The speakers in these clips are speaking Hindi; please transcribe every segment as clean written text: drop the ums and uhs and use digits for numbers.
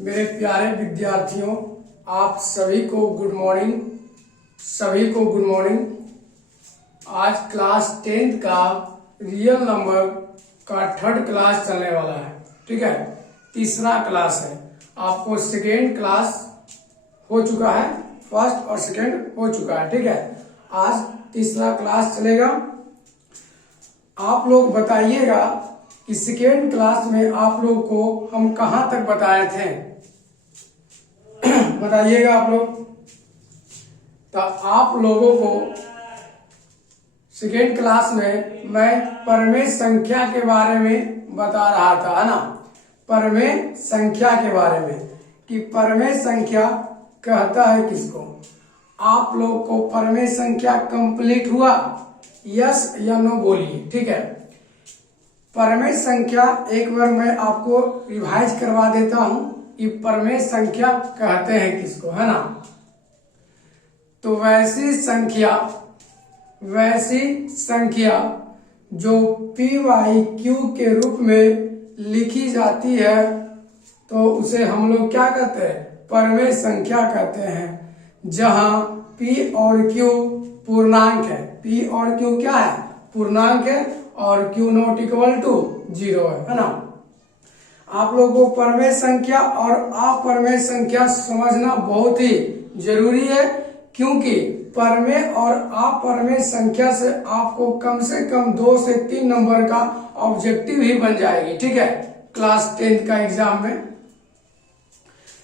मेरे प्यारे विद्यार्थियों, आप सभी को गुड मॉर्निंग। आज क्लास 10th का रियल नंबर का थर्ड क्लास चलने वाला है। ठीक है, तीसरा क्लास है। आपको सेकेंड क्लास हो चुका है, फर्स्ट और सेकेंड हो चुका है। ठीक है, आज तीसरा क्लास चलेगा। आप लोग बताइएगा कि सेकेंड क्लास में आप लोग को हम कहाँ तक बताए थे। बताइएगा आप लोग। तो आप लोगों को सेकेंड क्लास में मैं परमेय संख्या के बारे में बता रहा था, है ना। परमेय संख्या के बारे में कि परमेय संख्या कहता है किसको। आप लोग को परमेय संख्या कंप्लीट हुआ? यस या नो बोलिए। ठीक है, परमेय संख्या एक बार मैं आपको रिवाइज करवा देता हूं कि परमेय संख्या कहते हैं किसको, है ना। तो वैसी संख्या जो p/q के रूप में लिखी जाती है तो उसे हम लोग क्या कहते हैं? परमेय संख्या कहते हैं। जहां p और q पूर्णांक है, p और q क्या है? पूर्णांक है, और q नॉट इक्वल टू 0 है ना। आप लोगों को परमेय संख्या और अपरमेय संख्या समझना बहुत ही जरूरी है, क्योंकि परमेय और अपरमेय संख्या से आपको कम से कम 2 से 3 नंबर का ऑब्जेक्टिव ही बन जाएगी। ठीक है, क्लास 10th का एग्जाम में।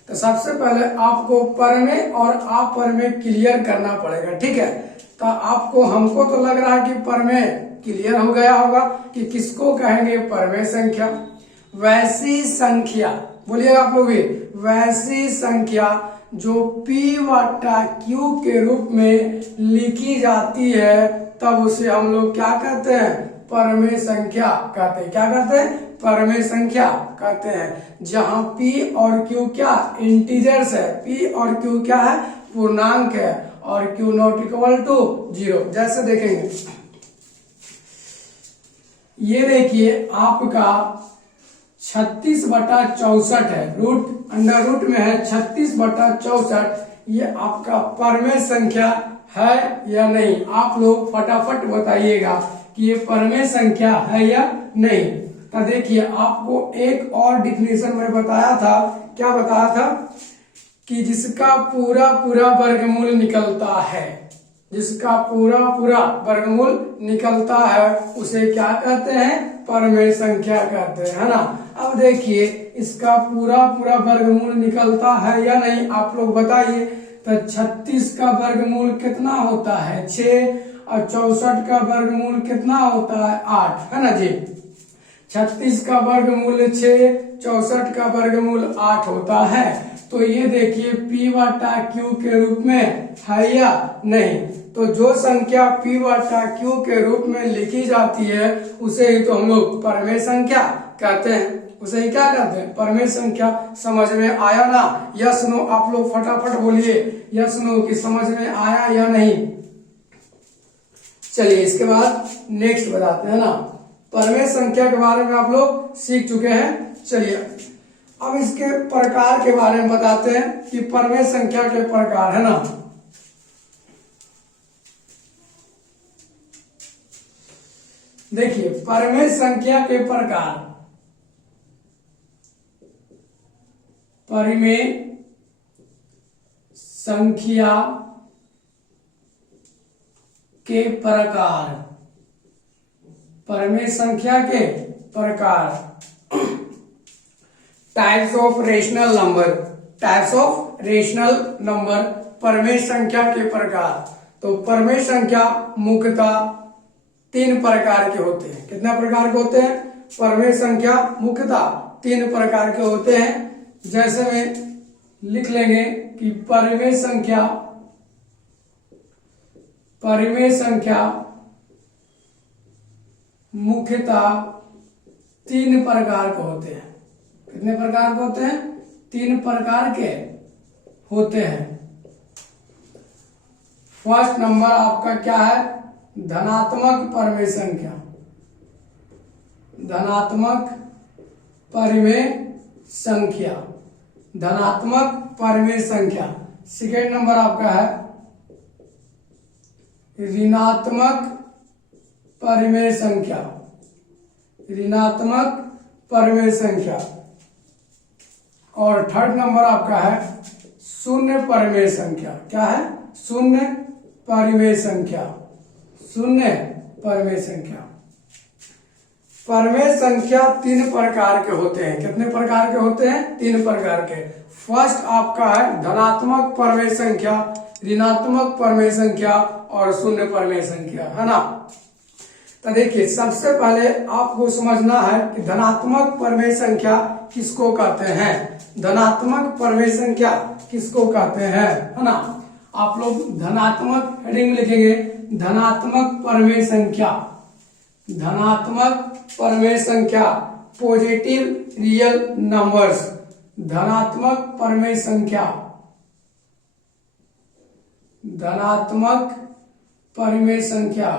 तो सबसे पहले आपको परमेय और अपरमेय क्लियर करना पड़ेगा। ठीक है, तो हमको तो लग रहा है कि परमेय क्लियर हो गया होगा कि किसको कहेंगे परमेय संख्या। वैसी संख्या बोलिएगा आप लोग भी, वैसी संख्या जो p/q के रूप में लिखी जाती है तब उसे हम लोग क्या कहते हैं? परमेय संख्या कहते हैं। क्या कहते हैं? परमेय संख्या कहते हैं। जहां p और q क्या इंटीजर्स है, p और q क्या है? पूर्णांक है, और q नॉट इक्वल टू 0। जैसे देखेंगे, ये देखिए आपका 36/64 है, अंडर रूट में है 36/64। ये आपका परमेय संख्या है या नहीं? आप लोग फटाफट बताइएगा कि ये परमेय संख्या है या नहीं। तो देखिए, आपको एक और डिफिनेशन में बताया था। क्या बताया था? कि जिसका पूरा वर्गमूल निकलता है, जिसका पूरा वर्गमूल निकलता है उसे क्या कहते हैं? परमेय संख्या कहते हैं, है ना। अब देखिए, इसका पूरा वर्गमूल निकलता है या नहीं, आप लोग बताइए। तो 36 का वर्गमूल कितना होता है? 6, और 64 का वर्गमूल कितना होता है? 8, है ना जी। 36 का वर्गमूल 6, 64 का वर्गमूल 8 होता है। तो ये देखिए p/q के रूप में है या नहीं। तो जो संख्या p/q के रूप में लिखी जाती है उसे ही तो हम लोग परमेय संख्या कहते हैं। उसे ही क्या कहते हैं? परमेय संख्या। समझ में आया ना? यस नो आप लोग फटाफट बोलिए, यस नो कि समझ में आया या नहीं। चलिए, इसके बाद नेक्स्ट बताते हैं ना। परमेय संख्या के बारे में आप लोग सीख चुके हैं। चलिए, अब इसके प्रकार के बारे में बताते हैं कि परमेय संख्या के प्रकार, है ना। देखिए, परमेय संख्या के प्रकार। परमेय संख्या के प्रकार, परमेय संख्या के प्रकार। टाइप्स ऑफ रेशनल नंबर, परमेय संख्या के प्रकार। तो परमेय संख्या मुख्यतः 3 प्रकार के होते हैं। कितना प्रकार के होते हैं? परमेय संख्या मुख्यतः 3 प्रकार के होते हैं। जैसे में लिख लेंगे कि परमेय संख्या मुख्यतः 3 प्रकार के होते हैं। कितने प्रकार के होते हैं? 3 प्रकार के होते हैं। फर्स्ट नंबर आपका क्या है? धनात्मक परमेय संख्या। धनात्मक परमेय संख्या। धनात्मक परमेय संख्या। सेकेंड नंबर आपका है ऋणात्मक परमेय संख्या, ऋणात्मक परमेय संख्या। और थर्ड नंबर आपका है शून्य परमेय संख्या। क्या है? शून्य परमेय संख्या, शून्य परमेय संख्या। परमेय संख्या 3 प्रकार के होते हैं। कितने प्रकार के होते हैं? 3 प्रकार के। फर्स्ट आपका है धनात्मक परमेय संख्या, ऋणात्मक परमेय संख्या और शून्य परमेय संख्या, है ना। तो देखिए सबसे पहले आपको समझना है कि धनात्मक परमेय संख्या किसको कहते हैं। धनात्मक परमेय संख्या किसको कहते हैं, है ना। आप लोग धनात्मक हेडिंग में लिखेंगे धनात्मक परमेय संख्या, धनात्मक परमेय संख्या, पॉजिटिव रियल नंबर्स। धनात्मक परमेय संख्या, धनात्मक परमेय संख्या,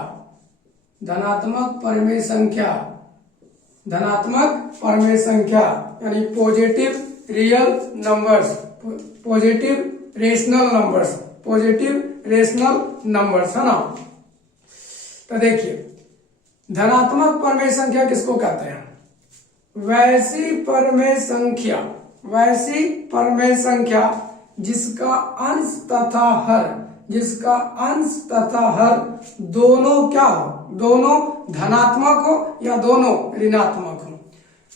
धनात्मक परमेय संख्या, धनात्मक परमेय संख्या यानी positive real numbers, positive rational numbers, positive rational numbers, है ना। तो देखिए धनात्मक परमेय संख्या किसको कहते हैं? वैसी परमेय संख्या, वैसी परमेय संख्या जिसका अंश तथा हर, जिसका अंश तथा हर दोनों क्या हो? दोनों धनात्मक हो या दोनों ऋणात्मक हो।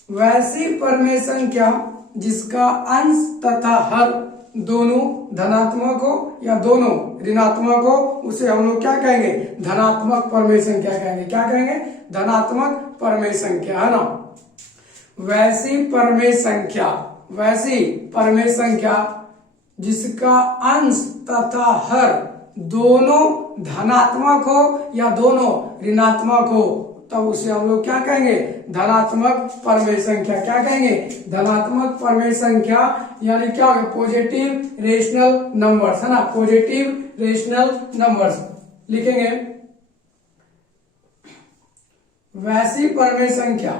वैसी परमेय संख्या जिसका अंश तथा हर दोनों धनात्मक हो या दोनों ऋणात्मक हो, उसे हम लोग क्या कहेंगे? धनात्मक परमेय संख्या कहेंगे। क्या कहेंगे? धनात्मक परमेय संख्या, है ना। वैसी परमेय संख्या, वैसी परमेय संख्या जिसका अंश तथा हर दोनों धनात्मक हो या दोनों ऋणात्मक हो, तब उसे हम लोग क्या कहेंगे? धनात्मक परमेय संख्या। क्या कहेंगे? धनात्मक परमेय संख्या यानी क्या होगा? पॉजिटिव रेशनल नंबर्स, है ना। पॉजिटिव रेशनल नंबर्स लिखेंगे। वैसी परमेय संख्या,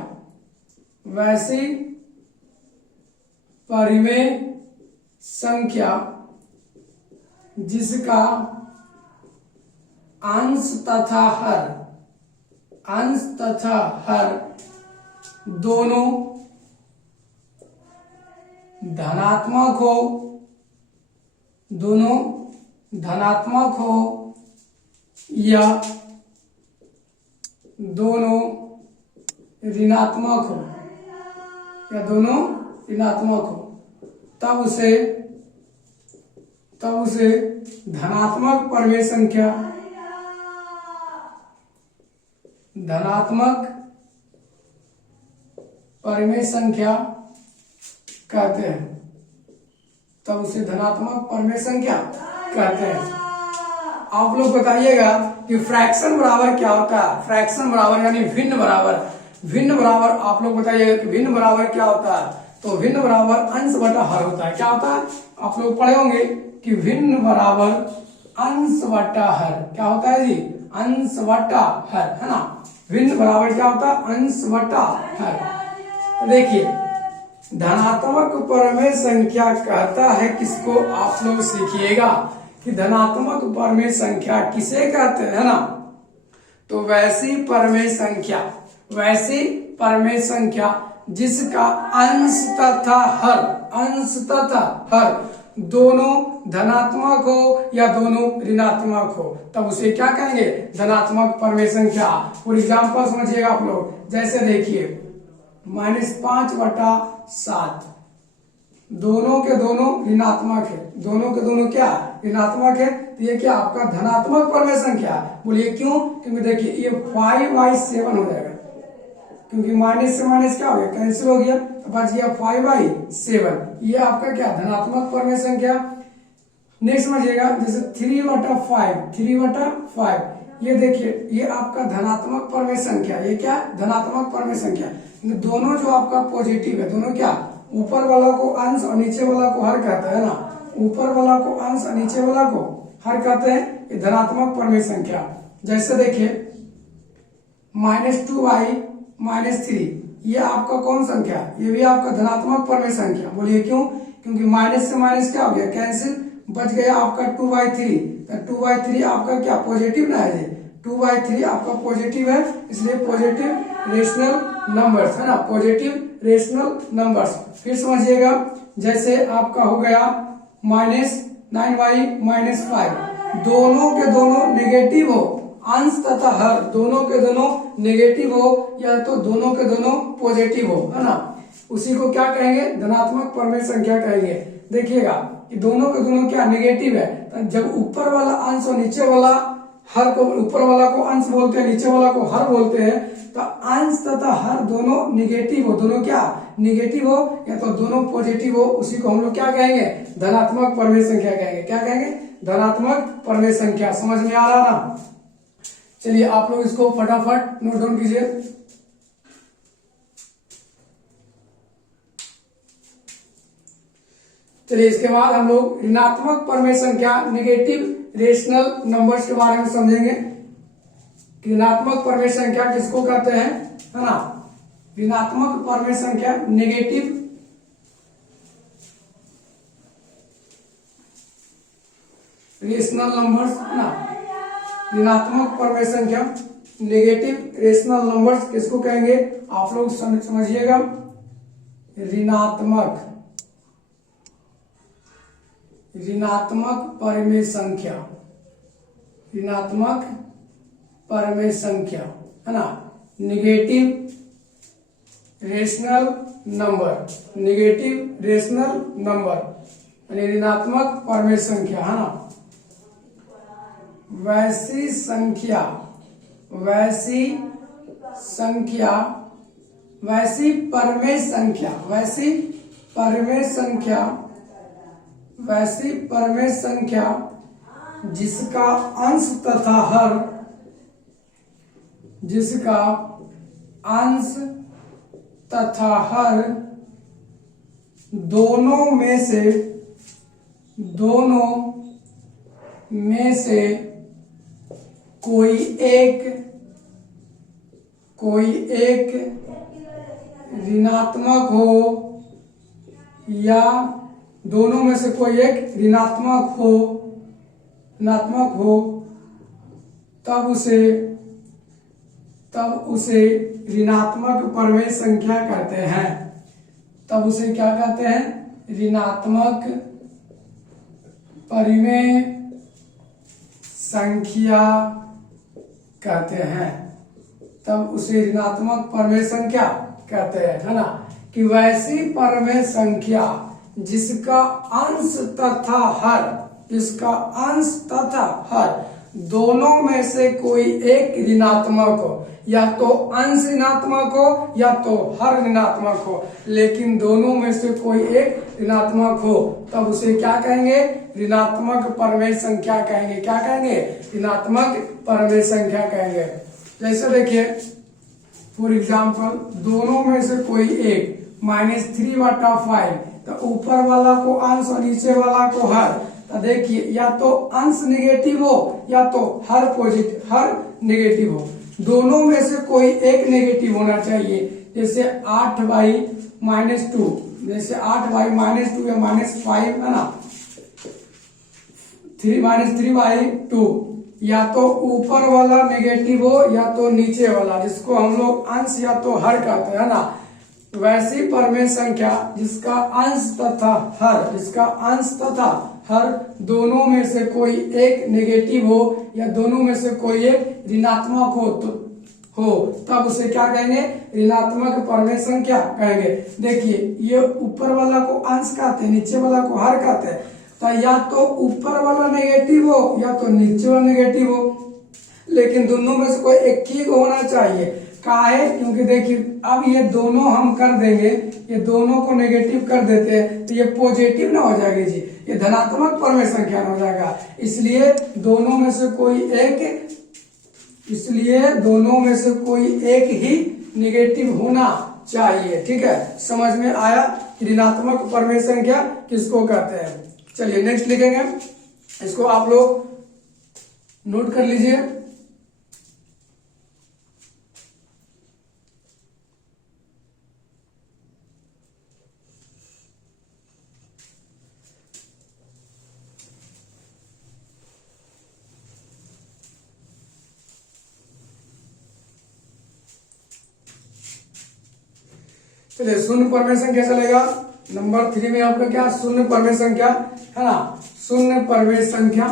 वैसी परमेय संख्या जिसका अंश तथा हर, अंश तथा हर दोनों धनात्मक हो, दोनों धनात्मक हो या दोनों ऋणात्मक हो, या दोनों ऋणात्मक हो, तब उसे धनात्मक परमेय संख्या, धनात्मक परमेय संख्या कहते हैं। तब उसे धनात्मक परमेय संख्या कहते हैं। आप लोग बताइएगा कि फ्रैक्शन बराबर क्या होता है? फ्रैक्शन बराबर यानी भिन्न बराबर। भिन्न बराबर आप लोग बताइएगा कि भिन्न बराबर क्या होता है? तो भिन्न बराबर अंश बटा हर होता है। क्या होता है? आप लोग पढ़े होंगे कि भिन्न बराबर अंश बटा हर। क्या होता है जी? अंश बटा हर, है ना। भिन्न बराबर क्या होता है? अंश बटा हर। तो देखिए धनात्मक परमेय संख्या कहता है किसको? आप लोग सीखिएगा कि धनात्मक परमेय संख्या किसे कहते हैं, है ना। तो वैसी परमेय संख्या, वैसी परमेय संख्या जिसका अंश तथा हर, अंश तथा हर दोनों धनात्मक हो या दोनों ऋणात्मक हो, तब उसे क्या कहेंगे? धनात्मक परमेय संख्या। फॉर एग्जाम्पल समझिएगा आप लोग, जैसे देखिए -5/7 दोनों के दोनों ऋणात्मक है, दोनों के दोनों क्या ऋणात्मक है, तो ये क्या आपका धनात्मक परमेय संख्या। बोलिए क्यों? क्योंकि देखिए ये 5/7 हो जाएगा, क्योंकि माइनस से माइनस क्या हो गया? कैंसिल हो गया, तो बच गया 5/7। ये आपका क्या धनात्मक परमेय संख्या। नेक्स्ट समझिएगा, जैसे 3/5, 3/5 ये देखिए ये आपका धनात्मक परमेय संख्या। ये क्या? धनात्मक परमेय संख्या। दोनों जो आपका पॉजिटिव है, दोनों क्या ऊपर वाला को अंश और नीचे वाला को हर कहते हैं ना। ऊपर वाला को अंश और नीचे वाला को हर कहते हैं, ये धनात्मक परमेय संख्या। जैसे देखिए -2i-3 ये आपका कौन संख्या? ये भी आपका धनात्मक परमेय संख्या। बोलिए क्यों? क्योंकि माइनस से माइनस क्या हो गया, कैंसिल, बच गया आपका 2/3। तो 2/3 आपका क्या पॉजिटिव ना है, 2/3 आपका पॉजिटिव है, इसलिए पॉजिटिव रेशनल नंबर्स है ना, पॉजिटिव रेशनल नंबर्स। फिर समझिएगा, जैसे आपका हो गया -9y-5, दोनों के दोनों नेगेटिव हो, अंश तथा हर दोनों के दोनों नेगेटिव हो या तो दोनों के दोनों पॉजिटिव हो, है ना, उसी को क्या कहेंगे, धनात्मक परमेय संख्या कहेंगे। देखिएगा कि दोनों के दोनों क्या नेगेटिव है, तो जब ऊपर वाला अंश और नीचे वाला हर को, ऊपर वाला को अंश बोलते हैं, नीचे वाला को हर बोलते हैं, तो अंश तथा हर दोनों निगेटिव हो, दोनों क्या निगेटिव हो या तो दोनों पॉजिटिव हो, उसी को हम लोग क्या कहेंगे, धनात्मक परमेय संख्या कहेंगे। क्या कहेंगे, धनात्मक परमेय संख्या। समझ में आ रहा ना। चलिए आप लोग इसको फटाफट नोट डाउन कीजिए। चलिए इसके बाद हम लोग ऋणात्मक परमेय संख्या, नेगेटिव रेशनल नंबर्स के बारे में समझेंगे। ऋणात्मक परमेय संख्या किसको कहते हैं, है ना, ऋणात्मक परमेय संख्या, नेगेटिव रेशनल नंबर्स, है ना, ऋणात्मक परमेय संख्या, नेगेटिव रेशनल नंबर्स किसको कहेंगे, आप लोग समझिएगा। ऋणात्मक परमेय संख्या, ऋणात्मक परमेय संख्या, है ना, negative rational number, negative rational number यानी ऋणात्मक परमेय संख्या, है ना। वैसी संख्या, वैसी संख्या, वैसी परमेय संख्या, वैसी परमेय संख्या, वैसी परमेय संख्या जिसका अंश तथा हर, जिसका अंश तथा हर दोनों में से, दोनों में से कोई एक ऋणात्मक हो या दोनों में से कोई एक ऋणात्मक हो, तब उसे ऋणात्मक परमेय संख्या कहते हैं। तब उसे क्या कहते हैं, ऋणात्मक परमेय संख्या कहते हैं। तब उसे ऋणात्मक परमेय संख्या कहते हैं, है ना। कि वैसी परमेय संख्या जिसका अंश तथा हर, जिसका अंश तथा हर दोनों में से कोई एक ऋणात्मक हो, या तो अंश ऋणात्मक हो या तो हर ऋणात्मक हो, लेकिन दोनों में से कोई एक ऋणात्मक हो, तब उसे क्या कहेंगे, ऋणात्मक परमेय संख्या कहेंगे। क्या कहेंगे, ऋणात्मक परमेय संख्या कहेंगे। जैसे देखिए फॉर एग्जाम्पल, दोनों में से कोई एक -3/5, तो ऊपर वाला को अंश और नीचे वाला को हर, तो देखिए या तो अंश नेगेटिव हो या तो हर पॉजिटिव, हर नेगेटिव हो, दोनों में से कोई एक नेगेटिव होना चाहिए। जैसे 8/-2, जैसे 8/-2 या -5, है ना, 3/2, या तो ऊपर वाला नेगेटिव हो या तो नीचे वाला, जिसको हम लोग अंश या तो हर कहते हैं ना। वैसी परमेय संख्या जिसका अंश तथा हर, जिसका अंश तथा हर दोनों में से कोई एक नेगेटिव हो या दोनों में से कोई एक ऋणात्मक हो, तब उसे क्या कहेंगे, ऋणात्मक परमेय संख्या कहेंगे। देखिए ये ऊपर वाला को अंश कहते हैं, नीचे वाला को हर कहते हैं, तो या तो ऊपर वाला नेगेटिव हो या तो नीचे वाला नेगेटिव हो, लेकिन दोनों में से कोई एक ही होना चाहिए। काहे, क्योंकि देखिए अब ये दोनों हम कर देंगे, ये दोनों को नेगेटिव कर देते हैं तो ये पॉजिटिव ना हो जाएगी जी, ये धनात्मक परमेय संख्या हो जाएगा। इसलिए दोनों में से कोई एक, इसलिए दोनों में से कोई एक ही नेगेटिव होना चाहिए। ठीक है, समझ में आया ऋणात्मक परमेय संख्या किसको कहते हैं। चलिए नेक्स्ट लिखेंगे, इसको आप लोग नोट कर लीजिए। चलिए शून्य परमेय संख्या चलेगा। नंबर 3 में आपका क्या, शून्य परमेय संख्या है ना। शून्य परमेय संख्या,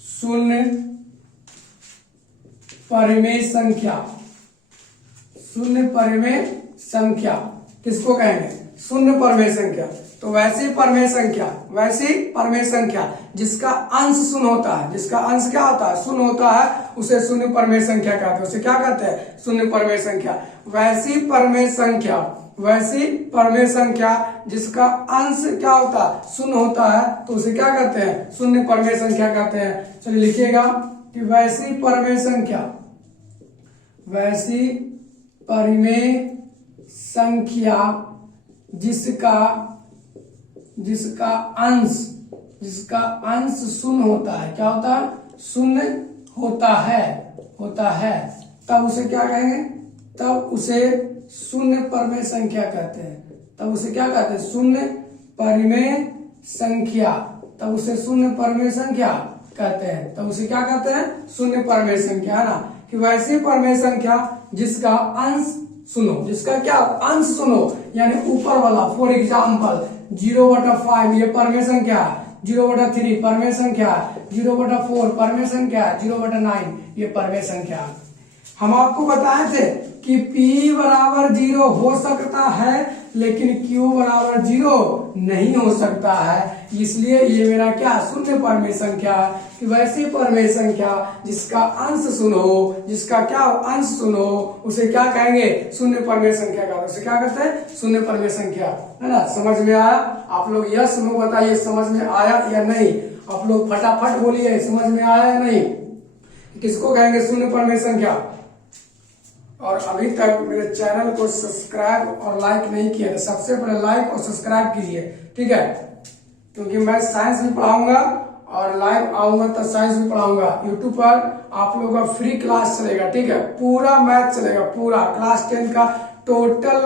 शून्य परमेय संख्या, शून्य परमेय संख्या किसको कहेंगे, शून्य परमेय संख्या। तो वैसी परमेय संख्या, वैसी परमेय संख्या जिसका अंश शून्य होता है, जिसका अंश क्या होता है, शून्य होता है, उसे शून्य परमेय संख्या कहते हैं। उसे क्या कहते हैं, शून्य परमेय संख्या। वैसी परमेय संख्या, वैसी परमेय संख्या जिसका अंश क्या होता है, शून्य होता है, तो उसे क्या कहते हैं, शून्य परमेय संख्या कहते हैं। चलिए लिखिएगा कि वैसी परमेय संख्या, वैसी परमेय संख्या जिसका अंश शून्य होता है, क्या होता है, शून्य होता है, तब उसे क्या कहेंगे, तब उसे शून्य परमेय संख्या कहते हैं। तब उसे क्या कहते हैं, शून्य परमेय संख्या। तब उसे शून्य परमेय संख्या कहते हैं। तब उसे क्या कहते हैं, शून्य परमेय संख्या, है ना। कि वैसी परमेय संख्या जिसका अंश सुनो, जिसका क्या अंश सुनो, यानी ऊपर वाला। फॉर एग्जाम्पल 0/5 ये परमेय संख्या, 0/3 परमेय संख्या, 0/4 परमेय संख्या, 0/9 ये परमेय संख्या। हम आपको बताए थे कि P बराबर 0 हो सकता है, लेकिन Q बराबर 0 नहीं हो सकता है। इसलिए ये मेरा क्या, शून्य परमेय संख्या। कि वैसी परमेय संख्या जिसका अंश शून्य हो, जिसका क्या अंश शून्य हो, उसे क्या कहेंगे, शून्य परमेय संख्या का। उसे क्या कहते हैं, शून्य परमेय संख्या, है ना। समझ में आया आप लोग, यस नो बताइए समझ में आया या नहीं। आप लोग फटाफट बोलिए समझ में आया या नहीं। किसको कहेंगे शून्य परमेय संख्या। और अभी तक मेरे चैनल को सब्सक्राइब और लाइक नहीं किया तो सबसे पहले लाइक और सब्सक्राइब कीजिए, ठीक है। क्योंकि मैं साइंस भी पढ़ाऊंगा और लाइव आऊंगा तो साइंस भी पढ़ाऊंगा। यूट्यूब पर आप लोगों का फ्री क्लास चलेगा, ठीक है। पूरा मैथ चलेगा, पूरा क्लास 10 का टोटल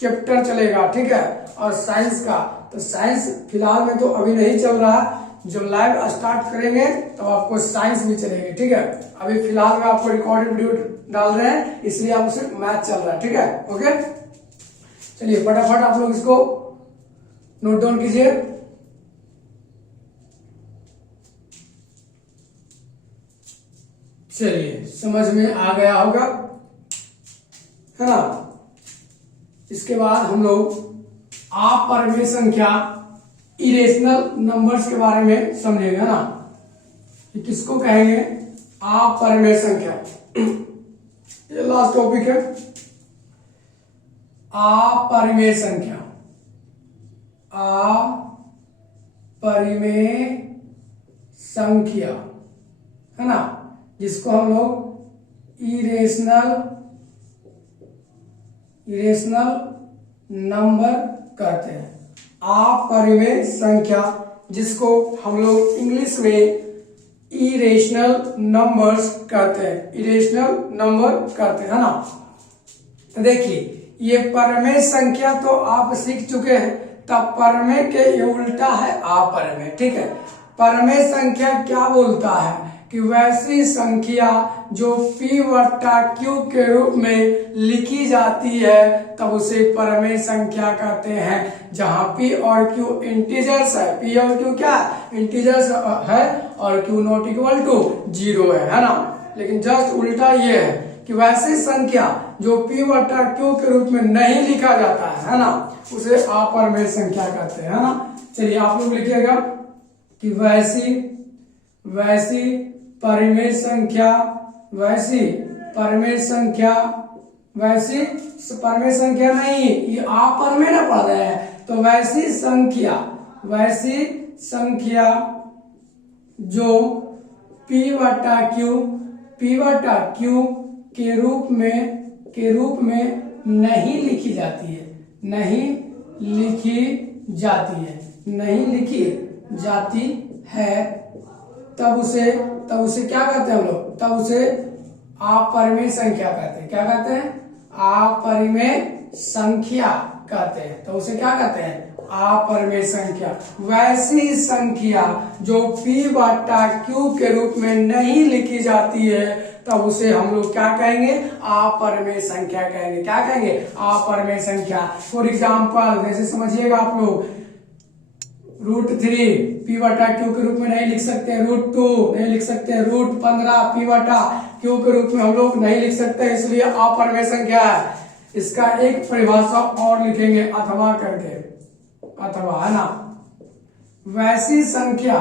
चैप्टर चलेगा, ठीक है। और साइंस का, तो साइंस फिलहाल में तो अभी नहीं चल रहा, जब लाइव स्टार्ट करेंगे तो आपको साइंस भी चलेगी, ठीक है। अभी फिलहाल में आपको रिकॉर्डेड वीडियो डाल रहे हैं, इसलिए आपको सिर्फ मैथ चल रहा है, ठीक है। ओके, चलिए फटाफट आप लोग इसको नोट डाउन कीजिए। चलिए समझ में आ गया होगा, है ना। इसके बाद हम लोग अपरमेय संख्या, इरेशनल नंबर्स के बारे में समझेंगे, है ना। कि किसको कहेंगे, अपरमेय संख्या। ये लास्ट टॉपिक है, अपरमेय संख्या। अपरिमेय संख्या, है ना, जिसको हम लोग इरेशनल नंबर कहते हैं। अपरिमेय संख्या जिसको हम लोग इंग्लिश में इरेशनल नंबर्स कहते हैं, इरेशनल नंबर कहते हैं, है ना। तो देखिए ये परमेय संख्या तो आप सीख चुके हैं, तब परमेय के ये उल्टा है अपरमेय, ठीक है। परमेय संख्या क्या बोलता है कि वैसी संख्या जो P/Q के रूप में लिखी जाती है, तब उसे परमेय संख्या कहते हैं। जहां P और Q इंटीजर्स है, P और Q क्या इंटीजर्स है, और Q नॉट इक्वल टू 0 है ना। लेकिन जस्ट उल्टा ये है कि वैसी संख्या जो P/Q के रूप में नहीं लिखा जाता है ना, उसे अपरमेय संख्या कहते हैं, है ना। चलिए आप लोग लिखिएगा कि वैसी परमेय संख्या, वैसी परमेय संख्या, वैसी परमेय संख्या नहीं, ये अपरमेय ना पढ़ रहे हैं, तो वैसी संख्या जो P/Q के रूप में नहीं लिखी जाती है, नहीं लिखी जाती है, तब उसे क्या कहते हैं हम लोग, तब उसे अपरिमेय संख्या कहते हैं। क्या कहते हैं, अपरिमेय संख्या कहते हैं। तो उसे क्या कहते हैं, अपरिमेय संख्या। वैसी संख्या जो p बटा q के रूप में नहीं लिखी जाती है तब उसे हम लोग क्या कहेंगे? अपरिमेय संख्या कहेंगे। क्या कहेंगे? अपरिमेय संख्या। फॉर एग्जाम्पल जैसे समझिएगा आप लोग, √3 p बटा q के रूप में नहीं लिख सकते, √2 नहीं लिख सकते, √15 p बटा q के रूप में हम लोग नहीं लिख सकते, इसलिए अपरिमेय संख्या है। इसका एक परिभाषा और लिखेंगे अथवा करके, अथवा, है ना। वैसी संख्या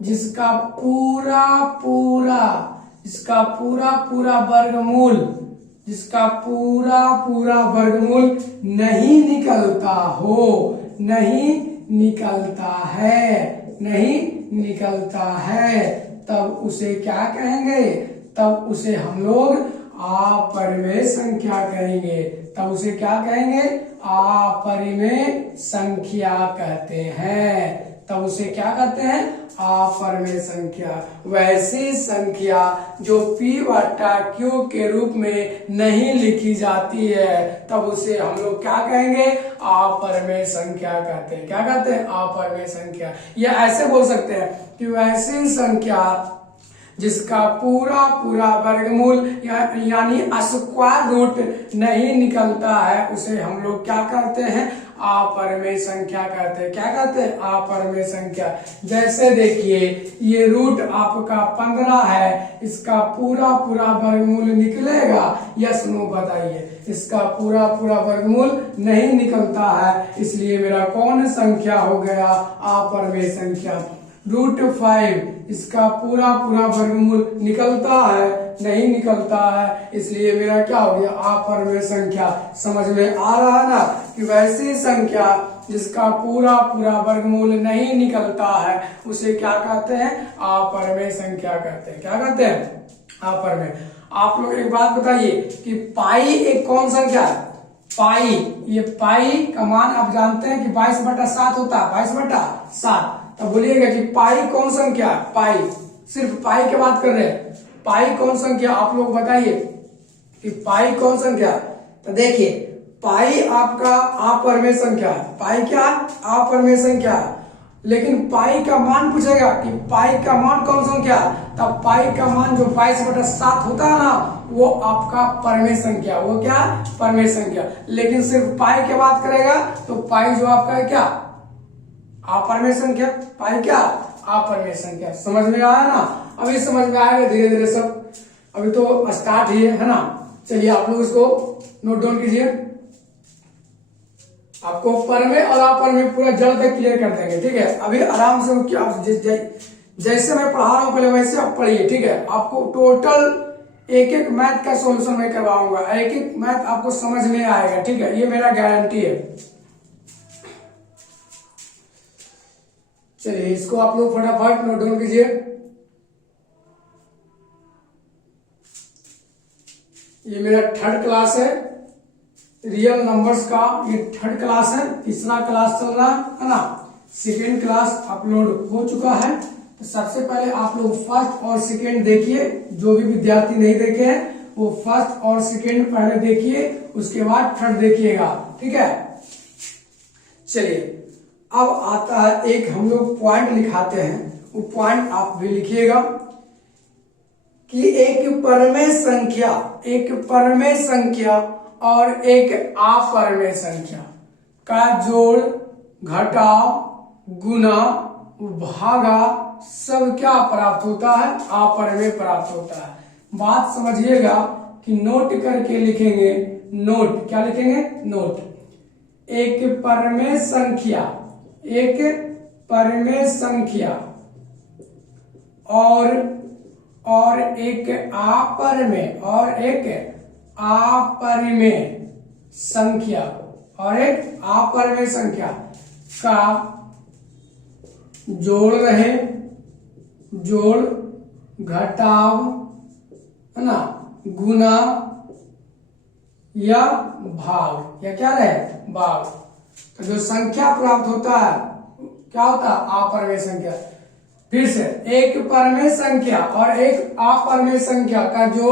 जिसका पूरा वर्गमूल नहीं निकलता है तब उसे क्या कहेंगे? तब उसे हम लोग अपरिमेय संख्या कहेंगे। तब उसे क्या कहेंगे? अपरिमेय संख्या कहते हैं। तब उसे क्या कहते हैं? अपरिमेय संख्या। वैसी संख्या जो p बटा q के रूप में नहीं लिखी जाती है तब उसे हम लोग क्या कहेंगे? अपरिमेय संख्या कहते हैं। क्या कहते हैं? अपरिमेय संख्या। या ऐसे बोल सकते हैं कि वैसी संख्या जिसका पूरा वर्गमूल यानी स्क्वायर रूट नहीं निकलता है उसे हम लोग क्या कहते हैं? अपरिमेय संख्या कहते हैं। क्या कहते हैं? अपरिमेय संख्या। जैसे देखिए ये रूट आपका 15 है, इसका पूरा वर्गमूल निकलेगा? यस नो बताइए। इसका पूरा वर्गमूल नहीं निकलता है, इसलिए मेरा कौन संख्या हो गया? अपरिमेय संख्या। √5 इसका पूरा वर्गमूल निकलता है? नहीं निकलता है, इसलिए मेरा क्या हो गया? अपरिमेय संख्या। समझ में आ रहा है ना कि वैसी संख्या जिसका पूरा वर्गमूल नहीं निकलता है उसे क्या कहते हैं? अपरिमेय संख्या कहते हैं। क्या कहते हैं? अपरिमेय। आप लोग एक बात बताइए कि पाई एक कौन संख्या है? पाई, ये पाई का मान आप जानते हैं कि 22/7 होता है, 22/7। तो बोलिएगा कि पाई कौन संख्या? पाई, सिर्फ पाई की बात कर रहे हैं। पाई कौन संख्या? आप लोग बताइए कि पाई कौन संख्या? तो देखिए पाई आपका अपरिमेय संख्या है। पाई क्या? अपरिमेय संख्या। लेकिन पाई का मान पूछेगा कि पाई का मान कौन संख्या? तब पाई का मान जो 22/7 होता है ना वो आपका परिमेय संख्या। वो क्या? परिमेय संख्या। लेकिन सिर्फ पाई की बात करेगा तो पाई जो आपका है क्या? अपरिमेय संख्या। पाई क्या? अपरिमेय संख्या। समझ में आया ना? अभी समझ में आएगा धीरे धीरे सब, अभी तो स्टार्ट ही है ना। चलिए आप लोग इसको नोट डाउन कीजिए, आपको परिमेय और अपरिमेय पूरा जड़ तक क्लियर कर देंगे। ठीक है, अभी आराम से जैसे मैं पढ़ा रहा हूँ पहले वैसे आप पढ़िए। ठीक है, आपको टोटल एक मैथ का सॉल्यूशन मैं करवाऊंगा, एक मैथ आपको समझ में आएगा। ठीक है, ये मेरा गारंटी है। चलिए इसको आप लोग फटाफट नोट डाउन कीजिए। ये मेरा 3rd क्लास है, रियल नंबर्स का ये 3rd क्लास है। तीसरा क्लास चल रहा है ना। 2nd क्लास अपलोड हो चुका है। तो सबसे पहले आप लोग 1st और 2nd देखिए। जो भी विद्यार्थी नहीं देखे हैं वो 1st और 2nd पहले देखिए, उसके बाद 3rd देखिएगा। ठीक है, चलिए अब आता है एक हम लोग पॉइंट लिखाते हैं। वो पॉइंट आप भी लिखिएगा कि एक परिमेय संख्या और एक अपरिमेय संख्या का जोड़, घटाव, गुना, भागा सब क्या प्राप्त होता है? अपरिमेय प्राप्त होता है। बात समझिएगा कि नोट करके लिखेंगे। नोट क्या लिखेंगे? नोट। एक परिमेय संख्या और एक अपरिमेय संख्या का जोड़ रहे, घटाव, है ना, गुना या भाग, या क्या रहे? भाग। तो जो संख्या प्राप्त होता है क्या होता है? अपरिमेय संख्या। फिर से एक परिमेय संख्या और एक अपरिमेय संख्या का जोड़